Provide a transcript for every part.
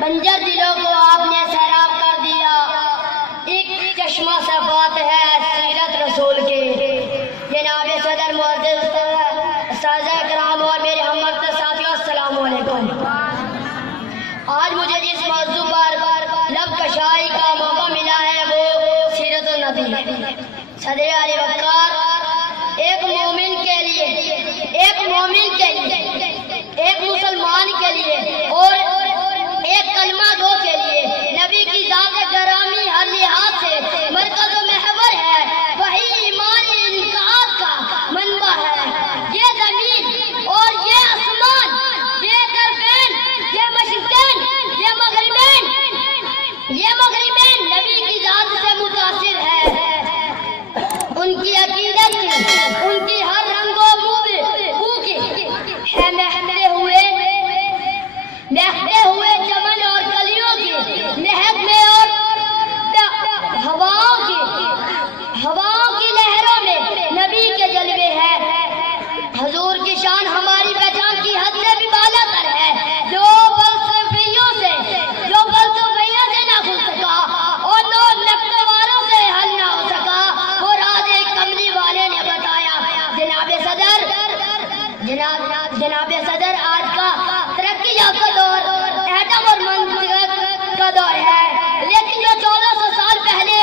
بنجر دلوں کو آپ نے سیراب کر دیا۔ ایک چشمہ صفات ہے سیرت رسول کے۔ جناب صدر معزز اساتذہ کرام اور میرے ہم وقت ساتھیوں، السلام علیکم۔ آج مجھے جس موضوع پر لب کشائی کا موقع ملا ہے وہ سیرت النبی صدر علی وقار ایک مومن کے لیے، ایک مسلمان کے لیے اور ایک کلمہ گو کے لیے نبی کی ذات گرامی ہر لحاظ سے مرکز و محور ہے۔ وہی ایمانی انقاد کا منبع ہے۔ یہ زمین اور یہ آسمان، یہ طرفین، یہ مشرقین، یہ مغربین نبی کی ذات سے متاثر ہے۔ ان کی عقیدت ان کی ہر رنگ و بو کی ہے مہکتے ہوئے چمن اور کلیوں کی مہک میں اور ہواؤں کی لہروں میں نبی کے جلوے ہیں۔ حضور کی شان ہماری پہچان کی حد سے بھی بالا تر ہے۔ جو فلسفیوں سے نہ کھل سکا اور نقطواروں سے حل نہ ہو سکا، وہ راز ایک کملی والے نے بتایا۔ جناب صدر آج کا ترقی یافتہ دور ایٹم اور منطق کا دور ہے، لیکن جو 1400 سال پہلے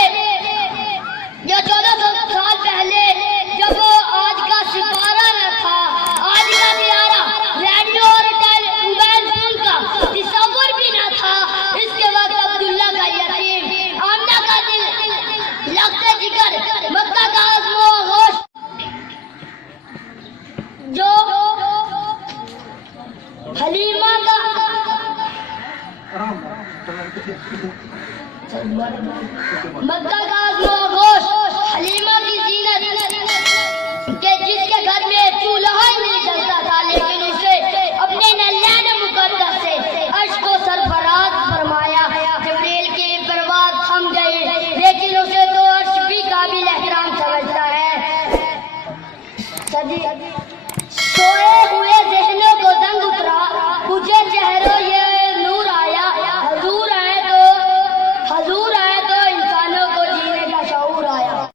جب آج کا سپارہ نہ تھا، آج کا طیارہ، ریڈیو اور موبائل فون کا تصور بھی نہ تھا، اس کے وقت عبداللہ کا یتیم، آمنہ کا دل لگتے جگر، مکہ کا عزم و گوش جو حلیمہ کا مکہ کا عزم و گوش، حلیمہ کی زینت کہ جس کے گھر میں چولہا ہی نہیں جلتا تھا، لیکن اسے اپنے نلین مقدس سے عرش کو سرفراز فرمایا۔ جبریل کی پرواز تھم گئی، لیکن اسے تو عرش بھی قابل احترام سمجھتا ہے۔ سوئے ہوئے ذہن